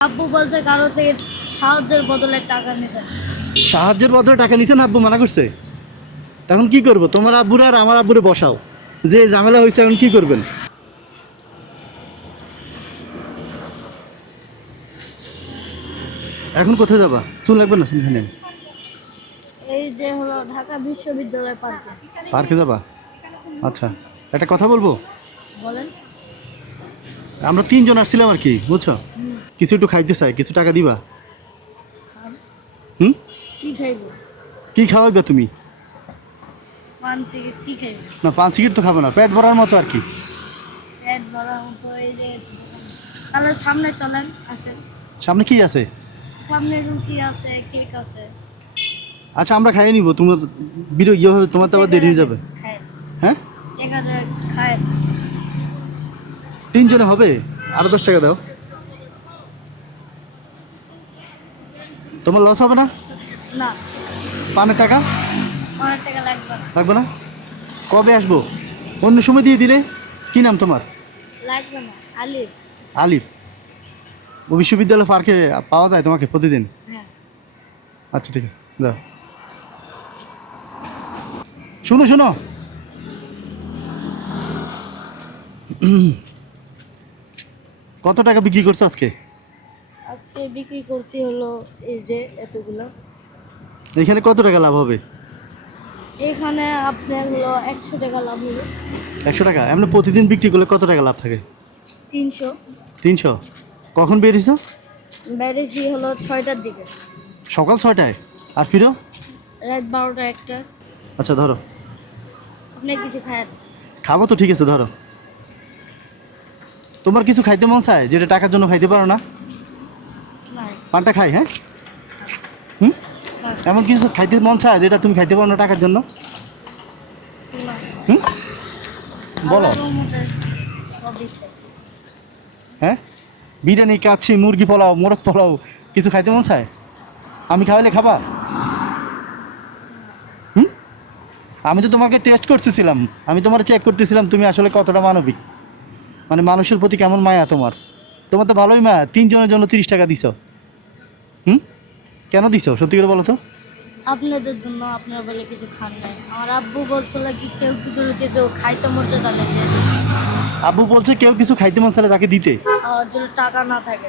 আব্বু বলছে কারও থেকে সাহায্যের বদলে টাকা নিতে। সাহায্যের বদলে টাকা নিতে না আব্বু মানা করছে? তখন কি করব? তোমার আব্বুরে আর আমার আব্বুরে বসাও। যে ঝামেলা হয়েছে এখন কি করবেন? এখন কোথায় যাবা? চুল লাগবে না শুনে নেন এই যে হলো ঢাকা বিশ্ববিদ্যালয় পার্কে। পার্কে যাবা? আচ্ছা। একটা কথা বলব? বলেন। আমরা তিনজন আসছিলাম আর কি বুঝছ? কিছু একটু খাইতে চাই কিছু টাকা দিবা? হুম? কি খাওয়াবে তুমি? পান না পাঁচ সিগারেট তো খাব না পেট ভরার মতো আর কি। পেট ভরা মতো এই যে তাহলে সামনে চলেন আসেন। সামনে কি আছে? সামনে রুটি আছে কেক আছে। আচ্ছা আমরা খাইয়ে নিবো তোমার বিরো ইয়ে হবে তোমার তো আবার দেরি হয়ে যাবে। হ্যাঁ? ঠিক আছে খায়েন তিনজনে হবে? আরও দশ টাকা দাও। তোমার লস হবে না? না। পানের টাকা? অনেক টাকা লাগবে। না লাগবে না? কবে আসব? অন্য সময় দিয়ে দিলে? কি নাম তোমার? লাগবে না। আলিফ। আলিফ। ও বিশ্ববিদ্যালয় পার্কে পাওয়া যায় তোমাকে প্রতিদিন? হ্যাঁ। আচ্ছা ঠিক আছে। দাও। শোনো শোনো। কত টাকা বিক্রি করছ আজকে? আজকে বিক্রি করছি হলো এই যে এতগুলো। এখানে কত টাকা লাভ হবে? এখানে আপনার হলো একশো টাকা লাভ হবে। একশো টাকা? এমনি প্রতিদিন বিক্রি করলে কত টাকা লাভ থাকে? তিনশো। তিনশো? কখন বেরিয়েছো? বেড়েছি হলো ছয়টার দিকে। সকাল ছয়টায়? আর ফিরো? রাত বারোটা একটা। আচ্ছা ধরো। আপনি কিছু খায় খাব তো ঠিক আছে ধরো। তোমার কিছু খাইতে মন চায় যেটা টাকার জন্য খাইতে পারো না? পানটা খাই হ্যাঁ? হুম? এমন কিছু খাইতে মন চায় যেটা তুমি খাইতে পারো না টাকার জন্য? হুম? বলো। হ্যাঁ? বিরিয়ানি কাচ্ছি মুরগি পোলাও মোরগ পোলাও কিছু খাইতে মন চায়? আমি খাওয়াইলে খাবা? হুম? আমি তো তোমাকে টেস্ট করতেছিলাম। আমি তোমার চেক করতেছিলাম তুমি আসলে কতটা মানবিক। মানে মানুষের প্রতি কেমন মায়া তোমার? তোমার তো ভালোই মায়া। তিনজনের জন্য তিরিশ টাকা দিছ। হুম? কেন দিছ? সত্যি করে বলো তো। আপনাদের জন্য আপনারা বলে কিছু খান নাই। আমার আব্বু বলছিল কি কেউ কিছু কিছু খাইতে তাহলে দিয়ে আব্বু বলছে কেউ কিছু খাইতে মন চাইলে তাকে দিতে। আর যদি টাকা না থাকে।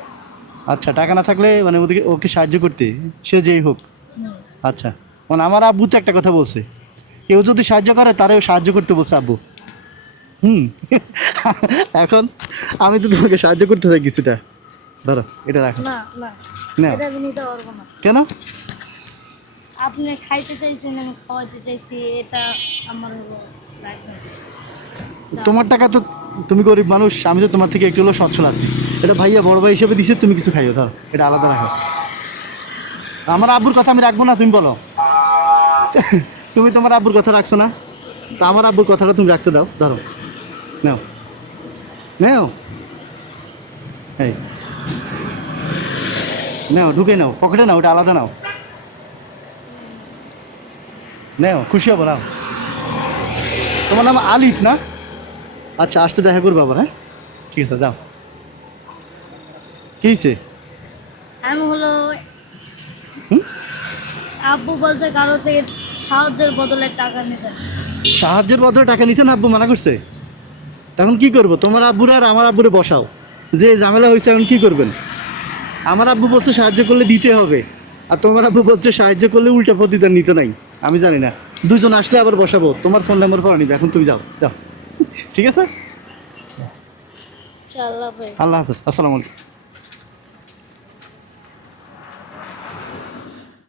আচ্ছা টাকা না থাকলে মানে ওদেরকে ওকে সাহায্য করতে সে যেই হোক। আচ্ছা মানে আমার আব্বু তো একটা কথা বলছে। কেউ যদি সাহায্য করে তারেও সাহায্য করতে বলছে আব্বু। হুম। এখন আমি তো তোমাকে সাহায্য করতে চাই কিছুটা। ধরো এটা রাখো। না না। এটা আমি নিতে পারব না। কেন? আপনি খাইতে চাইছেন আমি খাওয়াইতে চাইছি এটা আমার লাগবে তোমার টাকা তো তুমি গরিব মানুষ আমি তো তোমার থেকে একটু হলেও সচ্ছল আছি। এটা ভাইয়া বড় ভাই হিসেবে দিছে তুমি কিছু খাইও ধরো এটা আলাদা রাখো। আমার আব্বুর কথা আমি রাখব না তুমি বলো। তুমি তোমার আব্বুর কথা রাখছো না। তো আমার আব্বুর কথাটা তুমি রাখতে দাও ধরো নাও। নাও। এই। নাও ঢুকে নাও পকেটে নাও ওটা আলাদা নাও। নাও খুশি হব নাও। তোমার নাম আলিফ না? আচ্ছা আসতে দেখা করব আবার হ্যাঁ? ঠিক আছে যাও। কী হয়েছে আমি হলো? আব্বু বলছে কারও থেকে সাহায্যের বদলে টাকা নিতে। সাহায্যের বদলে টাকা নিতে না আব্বু মানা করছে? তখন কি করব? তোমার আব্বুরে আর আমার আব্বুরে বসাও। যে ঝামেলা হয়েছে এখন কি করবেন? আমার আব্বু বলছে সাহায্য করলে দিতে হবে। আর তোমার আব্বু বলছে সাহায্য করলে উল্টা প্রতিদান নিতে নাই। আমি জানি না। দুজন আসলে আবার বসাবো। তোমার ফোন নাম্বার পাওয়া নিবে। এখন তুমি যাও। যাও। ঠিক আছে? আল্লাহ হাফেজ। আসসালামু আলাইকুম।